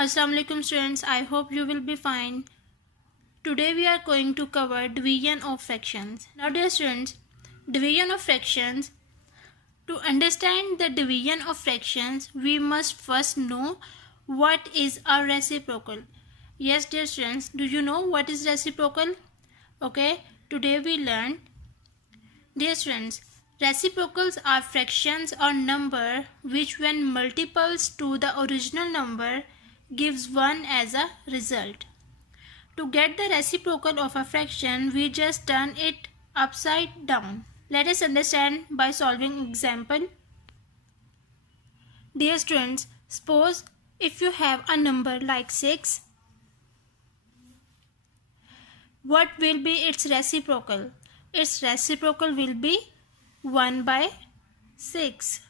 Assalamu alaikum students, I hope you will be fine. Today we are going to cover division of fractions. Now dear students, division of fractions. To understand the division of fractions, we must first know what is a reciprocal. Yes dear students, do you know what is reciprocal? Okay, today we learn. Dear students, reciprocals are fractions or number which when multiples to the original number gives 1 as a result. To get the reciprocal of a fraction, we just turn it upside down. Let us understand by solving example. Dear students, suppose if you have a number like 6, what will be its reciprocal? Its reciprocal will be 1 by 6.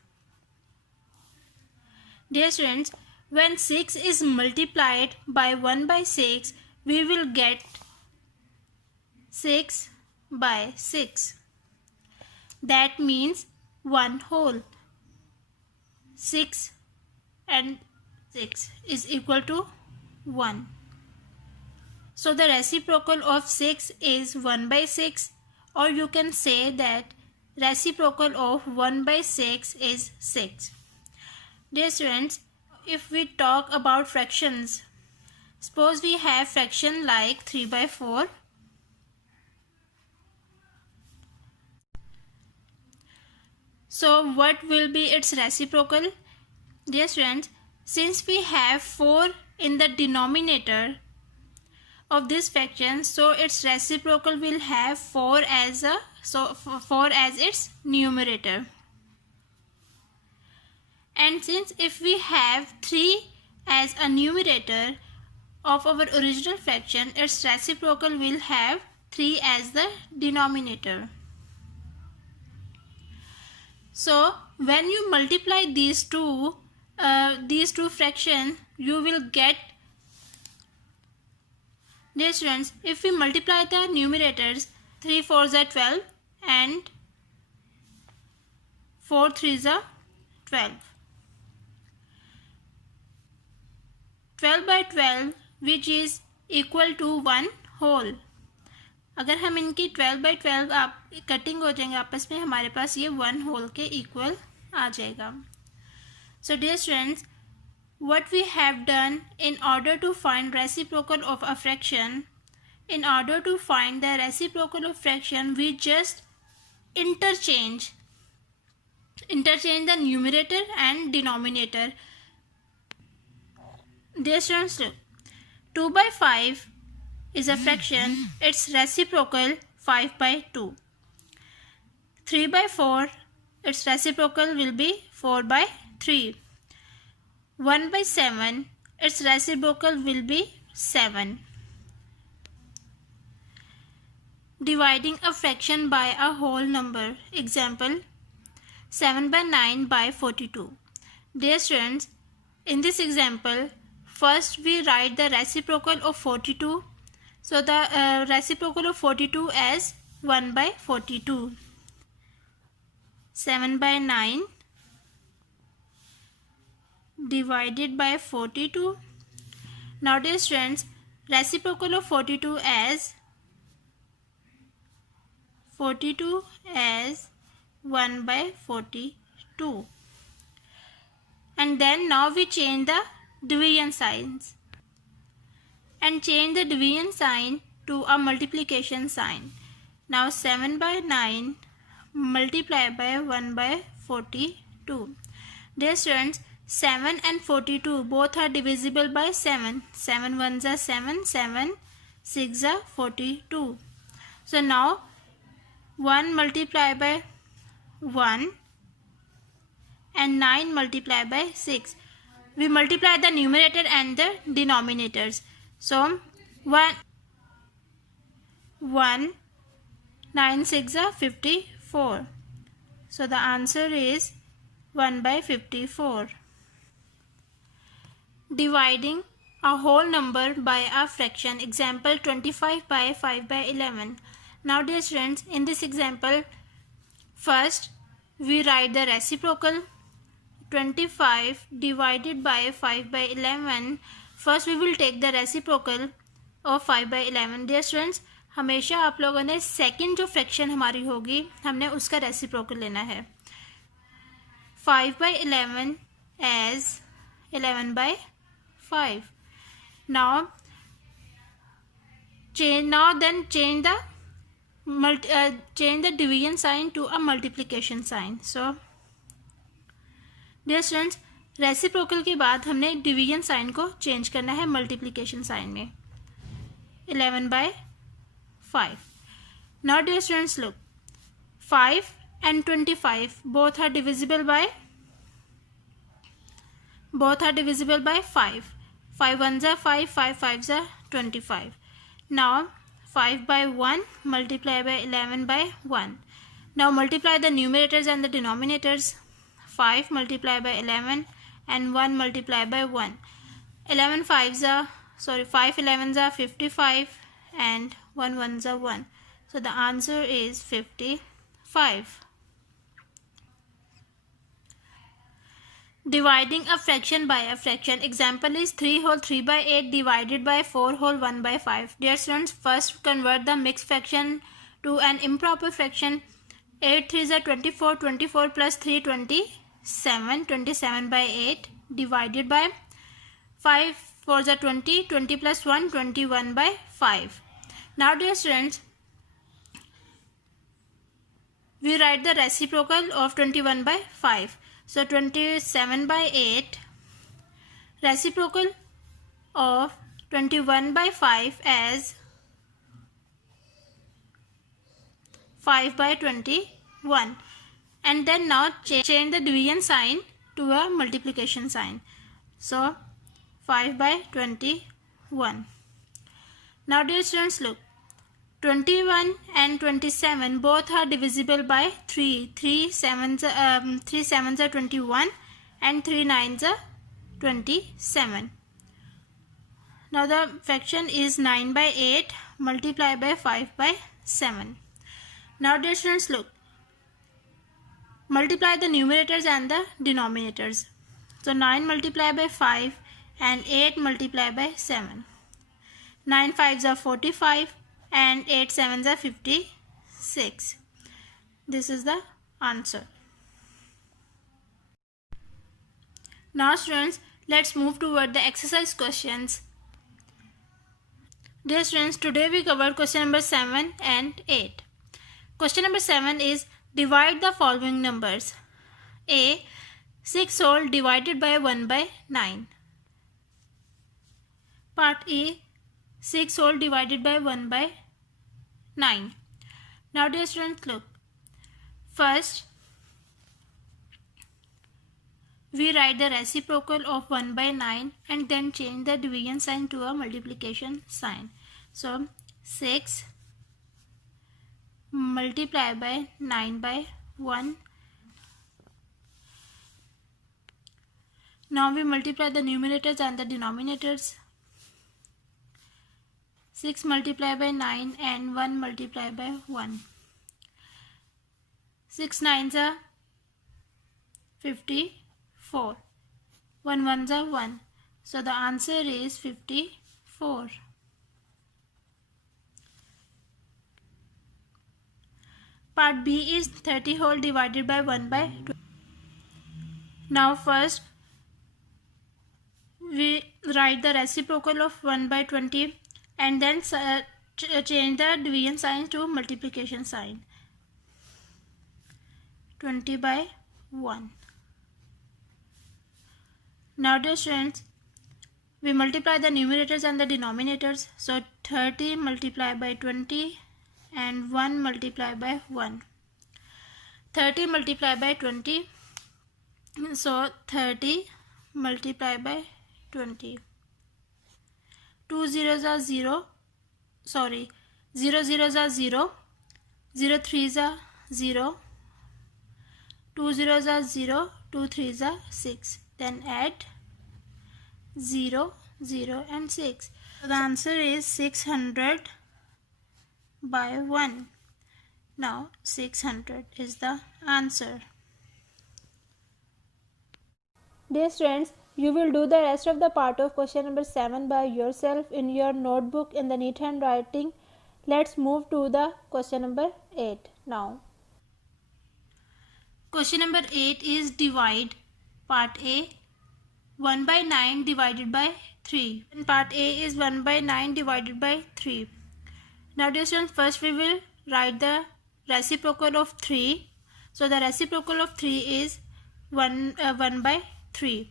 Dear students, when 6 is multiplied by 1 by 6, we will get 6 by 6. That means 1 whole. 6 and 6 is equal to 1. So the reciprocal of 6 is 1 by 6, or you can say that reciprocal of 1 by 6 is 6. Dear students, if we talk about fractions, suppose we have fraction like 3 by 4. So what will be its reciprocal? Dear students, since we have 4 in the denominator of this fraction, so its reciprocal will have 4 as its numerator. And since if we have 3 as a numerator of our original fraction, its reciprocal will have 3 as the denominator. So when you multiply these two fractions, you will get. Dear students, if we multiply the numerators, 3 4s are 12 and 4 3s are 12. 12 by 12 which is equal to 1 whole. अगर हम इनकी 12 by 12 आप cutting हो जाएंगे आपस में, हमारे पास ये 1 whole के इक्वल आ जाएगा. So dear students, what we have done in order to find reciprocal of a fraction, we just interchange the numerator and denominator. Dear students, 2 by 5 is a fraction, its reciprocal 5 by 2. 3 by 4, its reciprocal will be 4 by 3. 1 by 7, its reciprocal will be 7. Dividing a fraction by a whole number. Example, 7 by 9 by 42. Dear students, in this example, first we write the reciprocal of 42. So the reciprocal of 42 as 1 by 42. 7 by 9 divided by 42. Now dear students, reciprocal of 42 as 1 by 42. And then now we change the division signs and change the division sign to a multiplication sign. Now 7 by 9 multiplied by 1 by 42. Dear students, 7 and 42 both are divisible by 7. 7 ones are 7, 7 6 are 42. So now 1 multiplied by 1 and 9 multiplied by 6. We multiply the numerator and the denominators. So 1 9 6 are 54. So the answer is 1 by 54. Dividing a whole number by a fraction. Example, 25 by 5 by 11. Now dear students, in this example, first we write the reciprocal. 25 divided by 5 by 11. First we will take the reciprocal of 5/11। Dear students, हमेशा आप लोगों ने second जो fraction हमारी होगी हमने उसका reciprocal लेना है। 5/11 as 11/5. Now change the division sign to a multiplication sign. So dear students, reciprocal के बाद हमने डिवीजन साइन को चेंज करना है मल्टीप्लिकेशन साइन में। 11/5. Now dear students, look, 5 and 25 both are divisible by 5. 5 ones are 5, 5 fives are 25. Now 5/1 multiply by 11/1. Now multiply the numerators and the denominators. 5 multiply by 11 and 1 multiply by 1. 5 11s are 55 and 1 ones are 1. So the answer is 55. Dividing a fraction by a fraction. Example is 3 whole 3/8 divided by 4 whole 1/5. Dear students, first convert the mixed fraction to an improper fraction. 8 3s are 24, 24 plus 3 27, 27/8 divided by 5 4s are 20, 20 plus 1 21/5. Now dear students, we write the reciprocal of 21/5. So 27/8 reciprocal of 21/5 as 5/21, and then now change the division sign to a multiplication sign. So 5/21. Now dear students, look, 21 and 27 both are divisible by 3. 3 sevens are 21 and 3 nines are 27. Now the fraction is 9/8 multiplied by 5/7. Now dear students, look, multiply the numerators and the denominators. So 9 multiplied by 5 and 8 multiplied by 7. 9 5s are 45 and 8 7s are 56. This is the answer. Now students, let's move toward the exercise questions. Dear students, today we covered question number 7 and 8. Question number 7 is, divide the following numbers. A. 6 whole divided by 1/9. Part A, 6 whole divided by 1/9. Now dear students, look, first we write the reciprocal of 1/9 and then change the division sign to a multiplication sign. So 6 multiplied by 9/1. Now we multiply the numerators and the denominators. 6 multiplied by 9 and 1 multiplied by 1. 6 nines are 54. 1 ones are 1. So the answer is 54. Part B is 30 whole divided by 1/20. Now first we write the reciprocal of 1/20 and then change the division sign to multiplication sign. 20/1. Now dear students, we multiply the numerators and the denominators. So 30 multiplied by 20 and 1 multiplied by 1. 30 multiplied by 20. So 30 multiplied by 20. 2 zeros are 0. 0 zeros are 0. 0 threes are 0. 2 zeros are 0. 2 threes are 6. Then add 0, 0 and 6. So the answer is 600/1. Now 600 is the answer. Dear students, You will do the rest of the part of question number 7 by yourself in your notebook in the neat handwriting. Let's move to the question number 8 now. Question number 8 is divide. Part A, 1 by 9 divided by 3. And part A is 1 by 9 divided by 3. Now dear students, first we will write the reciprocal of 3. So the reciprocal of 3 is 1 by 3.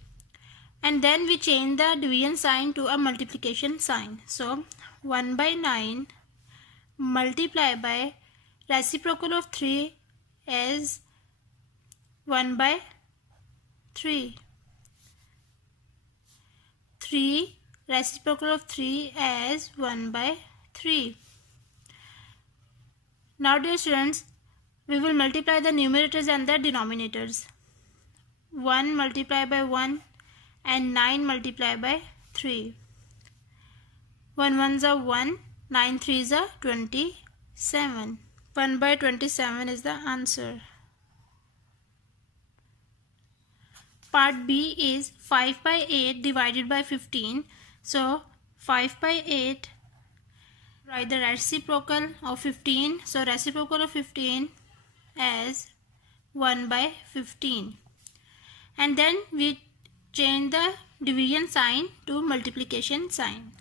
And then we change the division sign to a multiplication sign. So 1 by 9 multiply by reciprocal of 3 as 1 by 3. 3 reciprocal of 3 as 1 by 3. Now dear students, we will multiply the numerators and the denominators. 1 multiply by 1 and 9 multiply by 3. 1 ones are 1, 9 threes are 27. 1 by 27 is the answer. Part B is 5 by 8 divided by 15. So 5 by 8, write the reciprocal of 15. So reciprocal of 15 as 1 by 15. And then we change the division sign to multiplication sign.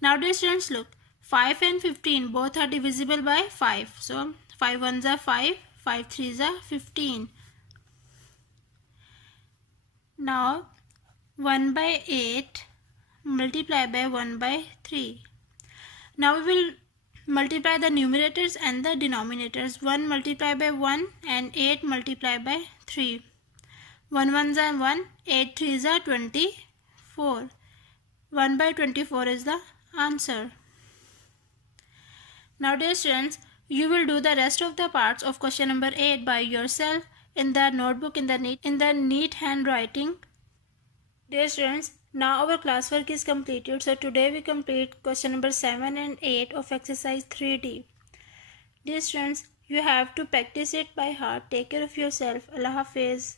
Now dear students, look, 5 and 15 both are divisible by 5. So 5 ones are 5, 5 threes are 15. Now 1 by 8 multiply by 1 by 3. Now we will multiply the numerators and the denominators. 1 multiply by 1 and 8 multiply by 3. 1 ones are 1, 8 threes are 24. 1 by 24 is the answer. Now dear students, you will do the rest of the parts of question number 8 by yourself in the notebook in the neat handwriting. Dear students, now our classwork is completed. So today we complete question number 7 and 8 of exercise 3D. Dear students, you have to practice it by heart. Take care of yourself. Allah Hafiz.